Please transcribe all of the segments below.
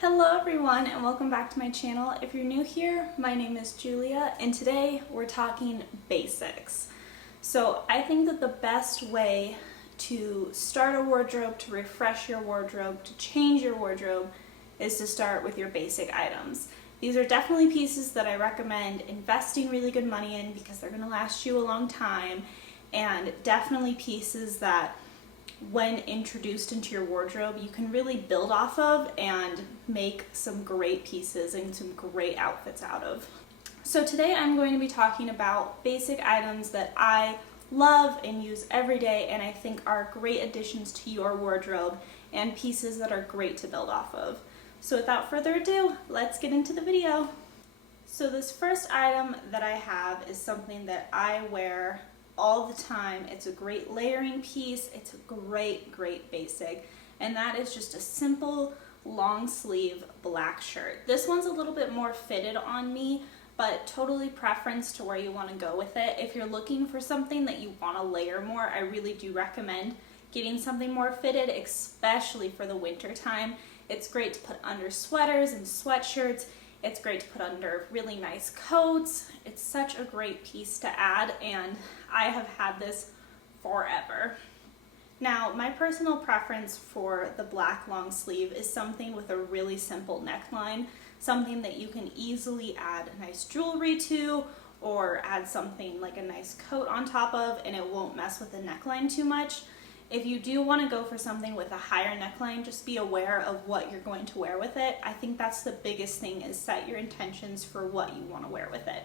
Hello everyone and welcome back to my channel. If you're new here, my name is Julia and today we're talking basics. So I think that the best way to start a wardrobe, to refresh your wardrobe, to change your wardrobe is to start with your basic items. These are definitely pieces that I recommend investing really good money in because they're going to last you a long time, and definitely pieces that when introduced into your wardrobe you can really build off of and make some great pieces and some great outfits out of. So today I'm going to be talking about basic items that I love and use every day and I think are great additions to your wardrobe and pieces that are great to build off of. So without further ado, let's get into the video. So this first item that I have is something that I wear all the time. It's a great layering piece. It's a great basic, and that is just a simple long sleeve black shirt. This one's a little bit more fitted on me, but totally preference to where you want to go with it. If you're looking for something that you want to layer more, I really do recommend getting something more fitted, especially for the winter time. It's great to put under sweaters and sweatshirts. It's great to put under really nice coats. It's such a great piece to add, and I have had this forever. Now, my personal preference for the black long sleeve is something with a really simple neckline, something that you can easily add nice jewelry to, or add something like a nice coat on top of, and it won't mess with the neckline too much. If you do want to go for something with a higher neckline, just be aware of what you're going to wear with it. I think that's the biggest thing, is set your intentions for what you want to wear with it.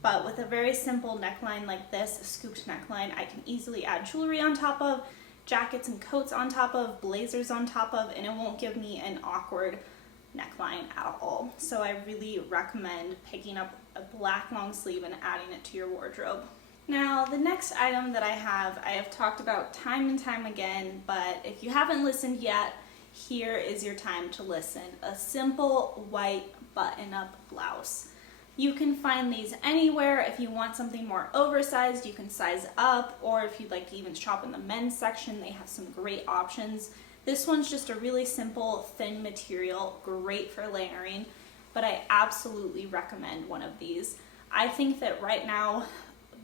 But with a very simple neckline like this, a scooped neckline, I can easily add jewelry on top of, jackets and coats on top of, blazers on top of, and it won't give me an awkward neckline at all. So I really recommend picking up a black long sleeve and adding it to your wardrobe. Now, the next item that I have talked about time and time again, but if you haven't listened yet, here is your time to listen. A simple white button-up blouse. You can find these anywhere. If you want something more oversized, you can size up, or if you'd like to even shop in the men's section, they have some great options. This one's just a really simple, thin material, great for layering, but I absolutely recommend one of these. I think that right now,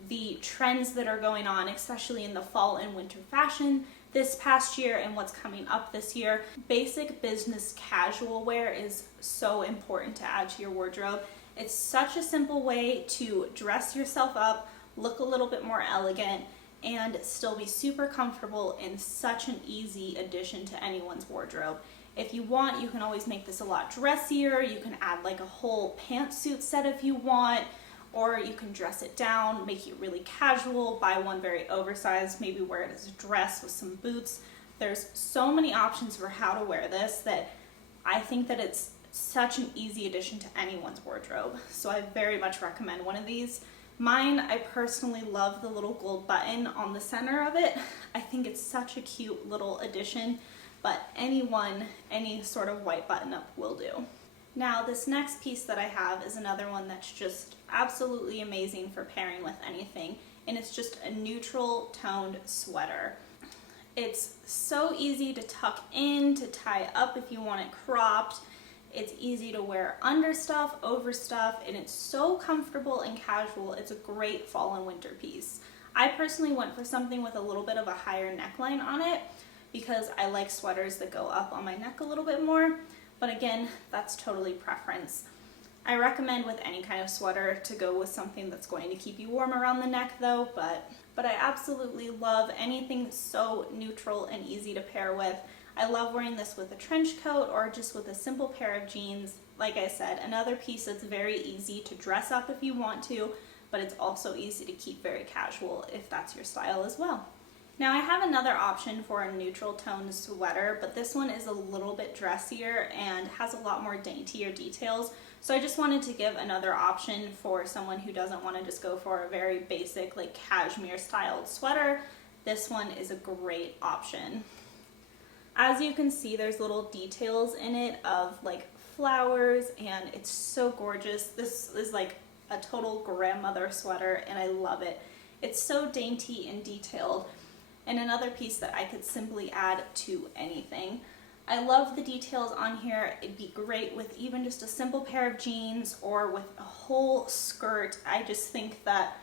the trends that are going on, especially in the fall and winter fashion this past year and what's coming up this year, basic business casual wear is so important to add to your wardrobe. It's such a simple way to dress yourself up, look a little bit more elegant, and still be super comfortable, and such an easy addition to anyone's wardrobe. If you want, you can always make this a lot dressier. You can add like a whole pantsuit set if you want, or you can dress it down, make it really casual, buy one very oversized, maybe wear it as a dress with some boots. There's so many options for how to wear this that I think that it's such an easy addition to anyone's wardrobe. So I very much recommend one of these. Mine, I personally love the little gold button on the center of it. I think it's such a cute little addition, but any sort of white button up will do. Now, this next piece that I have is another one that's just absolutely amazing for pairing with anything, and it's just a neutral toned sweater. It's so easy to tuck in, to tie up if you want it cropped. It's easy to wear under stuff, over stuff, and it's so comfortable and casual. It's a great fall and winter piece. I personally went for something with a little bit of a higher neckline on it because I like sweaters that go up on my neck a little bit more. But again, that's totally preference. I recommend with any kind of sweater to go with something that's going to keep you warm around the neck though, but I absolutely love anything so neutral and easy to pair with. I love wearing this with a trench coat or just with a simple pair of jeans. Like I said, another piece that's very easy to dress up if you want to, but it's also easy to keep very casual if that's your style as well. Now, I have another option for a neutral toned sweater, but this one is a little bit dressier and has a lot more daintier details. So I just wanted to give another option for someone who doesn't want to just go for a very basic, like cashmere styled sweater. This one is a great option. As you can see, there's little details in it of like flowers, and it's so gorgeous. This is like a total grandmother sweater, and I love it. It's so dainty and detailed. And another piece that I could simply add to anything. I love the details on here. It'd be great with even just a simple pair of jeans or with a whole skirt. I just think that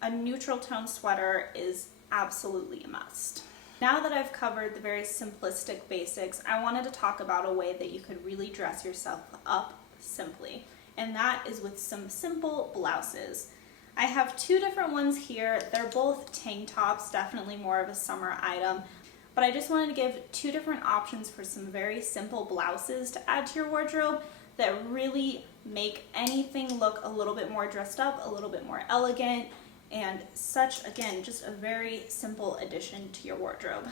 a neutral tone sweater is absolutely a must. Now that I've covered the very simplistic basics, I wanted to talk about a way that you could really dress yourself up simply, and that is with some simple blouses. I have two different ones here. They're both tank tops, definitely more of a summer item, but I just wanted to give two different options for some very simple blouses to add to your wardrobe that really make anything look a little bit more dressed up, a little bit more elegant, and such, again, just a very simple addition to your wardrobe.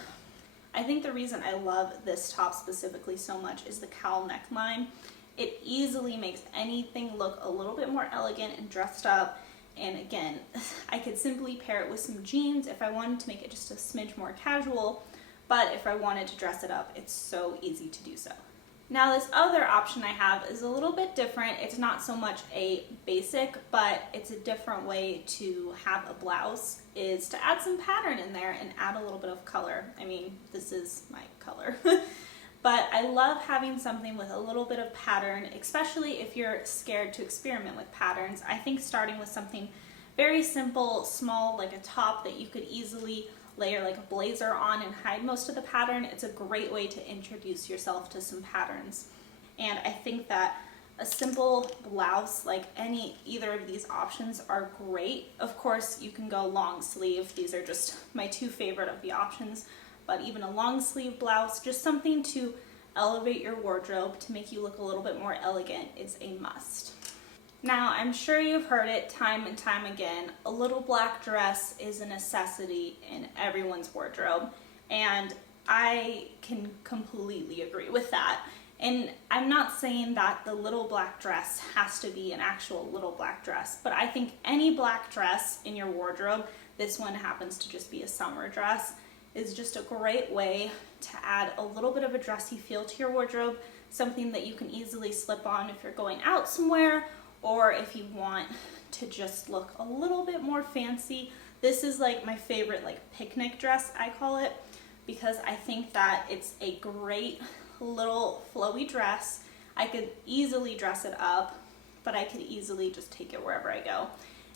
I think the reason I love this top specifically so much is the cowl neckline. It easily makes anything look a little bit more elegant and dressed up. And again, I could simply pair it with some jeans if I wanted to make it just a smidge more casual, but if I wanted to dress it up, it's so easy to do so. Now this other option I have is a little bit different. It's not so much a basic, but it's a different way to have a blouse, is to add some pattern in there and add a little bit of color. I mean, this is my color. But I love having something with a little bit of pattern, especially if you're scared to experiment with patterns. I think starting with something very simple, small, like a top that you could easily layer like a blazer on and hide most of the pattern, it's a great way to introduce yourself to some patterns. And I think that a simple blouse, like either of these options, are great. Of course, you can go long sleeve. These are just my two favorite of the options, but even a long sleeve blouse, just something to elevate your wardrobe to make you look a little bit more elegant, is a must. Now, I'm sure you've heard it time and time again, a little black dress is a necessity in everyone's wardrobe, and I can completely agree with that. And I'm not saying that the little black dress has to be an actual little black dress, but I think any black dress in your wardrobe, this one happens to just be a summer dress, is just a great way to add a little bit of a dressy feel to your wardrobe, something that you can easily slip on if you're going out somewhere, or if you want to just look a little bit more fancy. This is like my favorite like picnic dress, I call it, because I think that it's a great little flowy dress. I could easily dress it up, but I could easily just take it wherever I go.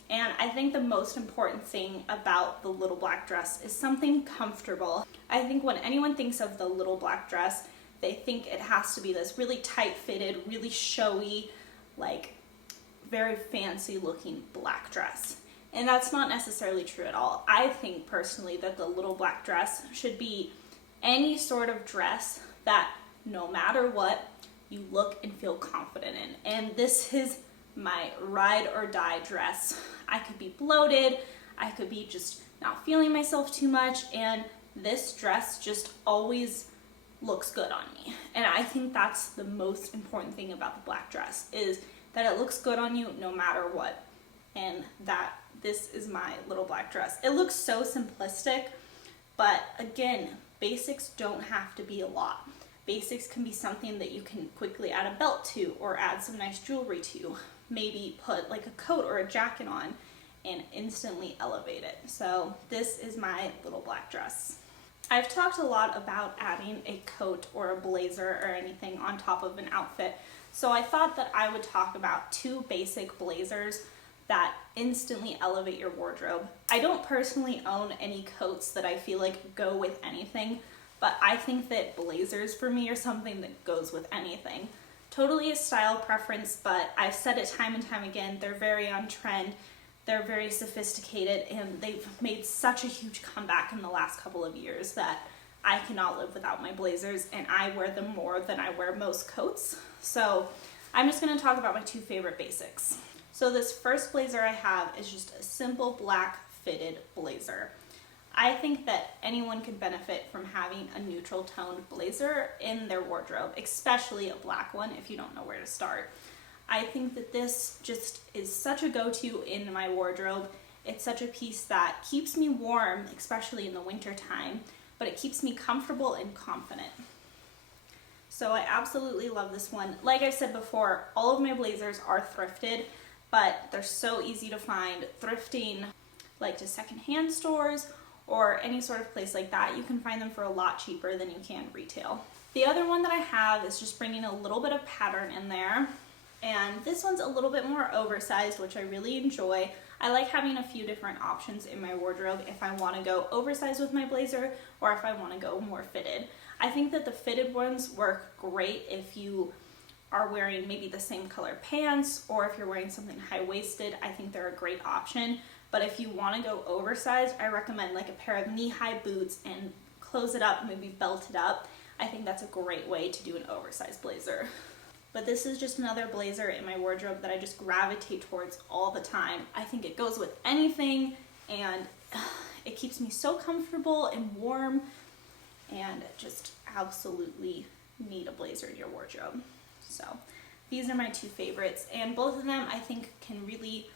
And I think the most important thing about the little black dress is something comfortable. I think when anyone thinks of the little black dress, they think it has to be this really tight fitted, really showy, like very fancy looking black dress. And that's not necessarily true at all. I think personally that the little black dress should be any sort of dress that no matter what, you look and feel confident in. And this is my ride or die dress. I could be bloated, I could be just not feeling myself too much, and this dress just always looks good on me. And I think that's the most important thing about the black dress, is that it looks good on you no matter what. And that this is my little black dress. It looks so simplistic, but again, basics don't have to be a lot. Basics can be something that you can quickly add a belt to, or add some nice jewelry to. Maybe put like a coat or a jacket on and instantly elevate it. So this is my little black dress. I've talked a lot about adding a coat or a blazer or anything on top of an outfit. So I thought that I would talk about two basic blazers that instantly elevate your wardrobe. I don't personally own any coats that I feel like go with anything, but I think that blazers for me are something that goes with anything. Totally a style preference, but I've said it time and time again, they're very on trend, they're very sophisticated, and they've made such a huge comeback in the last couple of years that I cannot live without my blazers, and I wear them more than I wear most coats. So I'm just gonna talk about my two favorite basics. So this first blazer I have is just a simple black fitted blazer. I think that anyone could benefit from having a neutral toned blazer in their wardrobe, especially a black one if you don't know where to start. I think that this just is such a go-to in my wardrobe. It's such a piece that keeps me warm, especially in the winter time, but it keeps me comfortable and confident. So I absolutely love this one. Like I said before, all of my blazers are thrifted, but they're so easy to find. Thrifting, like to secondhand stores or any sort of place like that, you can find them for a lot cheaper than you can retail. The other one that I have is just bringing a little bit of pattern in there. And this one's a little bit more oversized, which I really enjoy. I like having a few different options in my wardrobe if I want to go oversized with my blazer or if I want to go more fitted. I think that the fitted ones work great if you are wearing maybe the same color pants, or if you're wearing something high-waisted. I think they're a great option. But if you want to go oversized, I recommend like a pair of knee-high boots and close it up, maybe belt it up. I think that's a great way to do an oversized blazer. But this is just another blazer in my wardrobe that I just gravitate towards all the time. I think it goes with anything, and it keeps me so comfortable and warm, and just absolutely need a blazer in your wardrobe. So these are my two favorites, and both of them I think can really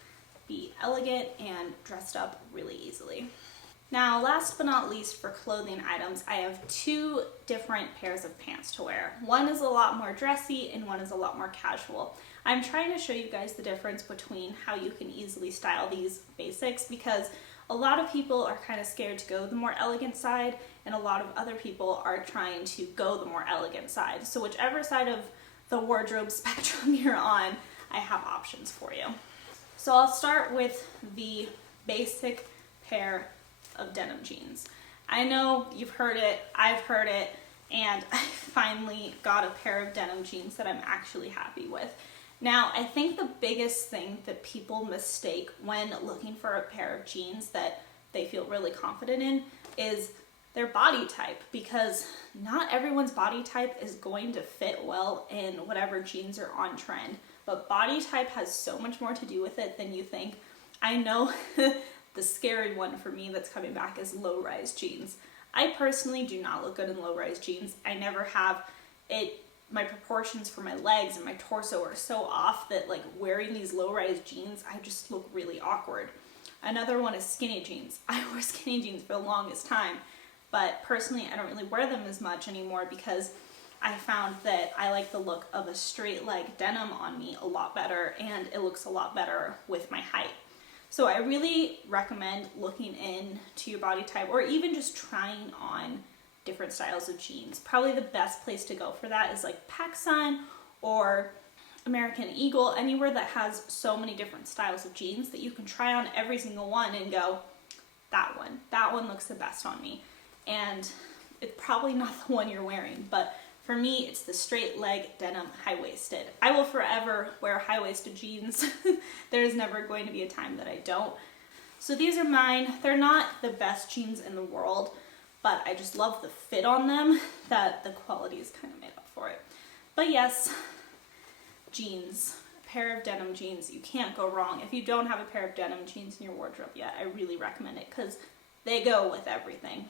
be elegant and dressed up really easily. Now, last but not least, for clothing items, I have two different pairs of pants to wear. One is a lot more dressy and one is a lot more casual. I'm trying to show you guys the difference between how you can easily style these basics, because a lot of people are kind of scared to go the more elegant side, and a lot of other people are trying to go the more elegant side. So whichever side of the wardrobe spectrum you're on, I have options for you. So I'll start with the basic pair of denim jeans. I know you've heard it, I've heard it, and I finally got a pair of denim jeans that I'm actually happy with. Now, I think the biggest thing that people mistake when looking for a pair of jeans that they feel really confident in is their body type, because not everyone's body type is going to fit well in whatever jeans are on trend. But body type has so much more to do with it than you think. I know the scary one for me that's coming back is low-rise jeans. I personally do not look good in low-rise jeans. I never have. My proportions for my legs and my torso are so off that like wearing these low-rise jeans, I just look really awkward. Another one is skinny jeans. I wore skinny jeans for the longest time, but personally I don't really wear them as much anymore because I found that I like the look of a straight leg denim on me a lot better, and it looks a lot better with my height. So I really recommend looking into your body type, or even just trying on different styles of jeans. Probably the best place to go for that is like PacSun or American Eagle, anywhere that has so many different styles of jeans that you can try on every single one and go, that one looks the best on me. And it's probably not the one you're wearing, but for me, it's the straight leg denim high-waisted. I will forever wear high-waisted jeans. There's never going to be a time that I don't. So these are mine. They're not the best jeans in the world, but I just love the fit on them, that the quality is kind of made up for it. But yes, jeans, a pair of denim jeans, you can't go wrong. If you don't have a pair of denim jeans in your wardrobe yet, I really recommend it because they go with everything.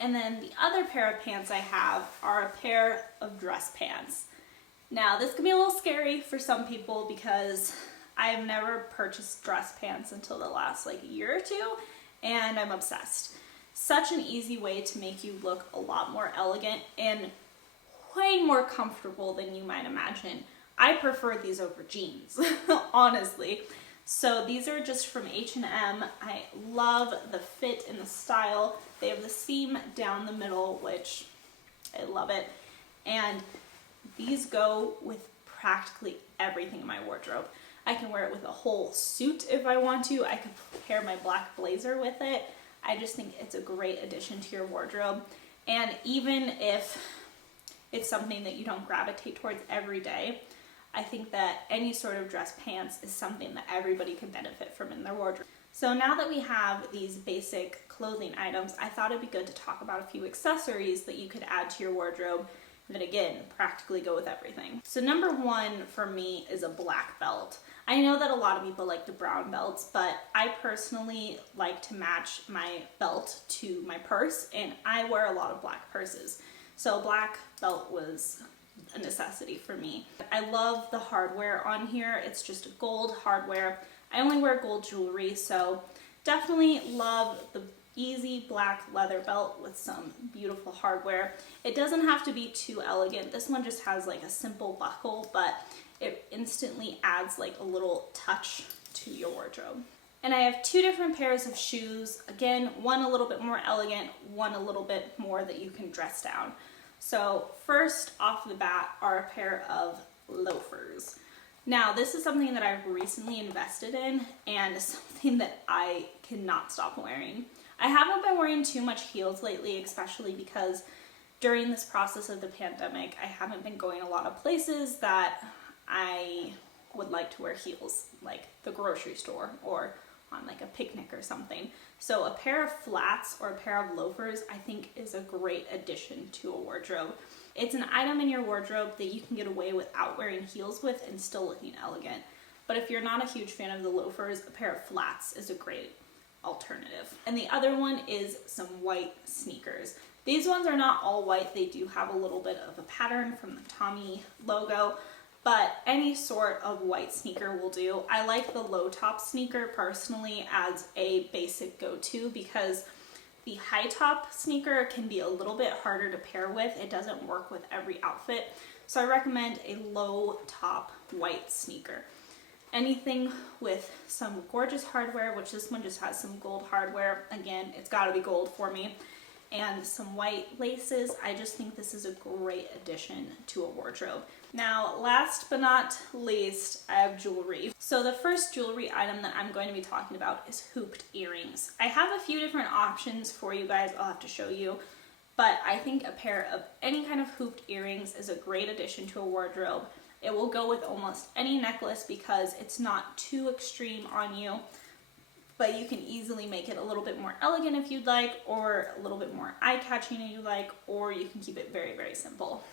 And then the other pair of pants I have are a pair of dress pants. Now, this can be a little scary for some people because I've never purchased dress pants until the last year or two, and I'm obsessed. Such an easy way to make you look a lot more elegant and way more comfortable than you might imagine. I prefer these over jeans, honestly. So these are just from H&M. I love the fit and the style. They have the seam down the middle, which I love it. And these go with practically everything in my wardrobe. I can wear it with a whole suit if I want to. I could pair my black blazer with it. I just think it's a great addition to your wardrobe. And even if it's something that you don't gravitate towards every day, I think that any sort of dress pants is something that everybody could benefit from in their wardrobe. So now that we have these basic clothing items, I thought it'd be good to talk about a few accessories that you could add to your wardrobe that, again, practically go with everything. So number one for me is a black belt. I know that a lot of people like the brown belts, but I personally like to match my belt to my purse, and I wear a lot of black purses. So a black belt was a necessity for me. I love the hardware on here. It's just gold hardware. I only wear gold jewelry, so definitely love the easy black leather belt with some beautiful hardware. It doesn't have to be too elegant. This one just has a simple buckle, but it instantly adds a little touch to your wardrobe. And I have two different pairs of shoes. Again, one a little bit more elegant, one a little bit more that you can dress down. So first off the bat are a pair of loafers. Now this is something that I've recently invested in and something that I cannot stop wearing. I haven't been wearing too much heels lately, especially because during this process of the pandemic, I haven't been going a lot of places that I would like to wear heels, like the grocery store or on like a picnic or something. So a pair of flats or a pair of loafers I think is a great addition to a wardrobe. It's an item in your wardrobe that you can get away without wearing heels with and still looking elegant. But if you're not a huge fan of the loafers, a pair of flats is a great alternative. And the other one is some white sneakers. These ones are not all white. They do have a little bit of a pattern from the Tommy logo, but any sort of white sneaker will do. I like the low top sneaker personally as a basic go-to because the high top sneaker can be a little bit harder to pair with. It doesn't work with every outfit. So I recommend a low top white sneaker. Anything with some gorgeous hardware, which this one just has some gold hardware. Again, it's gotta be gold for me. And some white laces. I just think this is a great addition to a wardrobe. Now, last but not least, I have jewelry. So the first jewelry item that I'm going to be talking about is hooped earrings. I have a few different options for you guys. I'll have to show you. But I think a pair of any kind of hooped earrings is a great addition to a wardrobe. It will go with almost any necklace because it's not too extreme on you. But you can easily make it a little bit more elegant if you'd like, or a little bit more eye-catching if you'd like, or you can keep it very, very simple.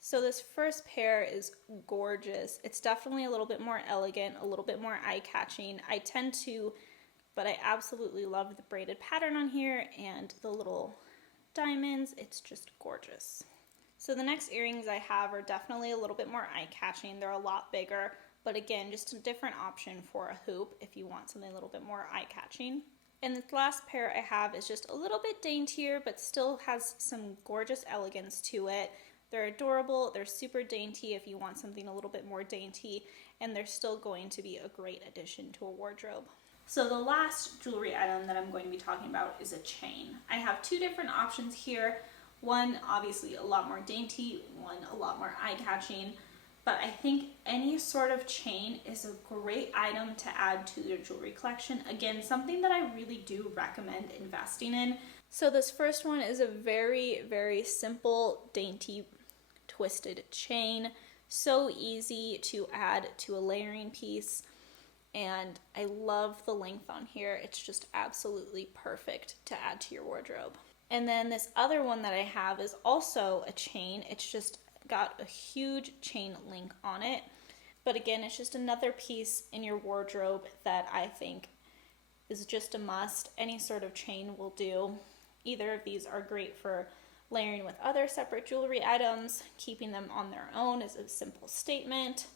So this first pair is gorgeous. It's definitely a little bit more elegant, a little bit more eye-catching. But I absolutely love the braided pattern on here and the little diamonds. It's just gorgeous. So the next earrings I have are definitely a little bit more eye-catching. They're a lot bigger. But again, just a different option for a hoop if you want something a little bit more eye-catching. And the last pair I have is just a little bit daintier, but still has some gorgeous elegance to it. They're adorable, they're super dainty if you want something a little bit more dainty, and they're still going to be a great addition to a wardrobe. So the last jewelry item that I'm going to be talking about is a chain. I have two different options here. One obviously a lot more dainty, one a lot more eye-catching. But I think any sort of chain is a great item to add to your jewelry collection. Again, something that I really do recommend investing in. So this first one is a very, very simple, dainty, twisted chain. So easy to add to a layering piece. And I love the length on here. It's just absolutely perfect to add to your wardrobe. And then this other one that I have is also a chain. It's just got a huge chain link on it, but again, it's just another piece in your wardrobe that I think is just a must. Any sort of chain will do. Either of these are great for layering with other separate jewelry items. Keeping them on their own is a simple statement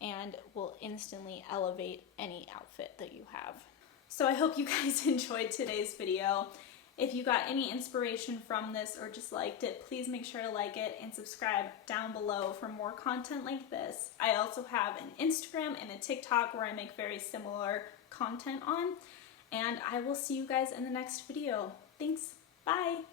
and will instantly elevate any outfit that you have. So I hope you guys enjoyed today's video. If you got any inspiration from this or just liked it, please make sure to like it and subscribe down below for more content like this. I also have an Instagram and a TikTok where I make very similar content on, and I will see you guys in the next video. Thanks, bye!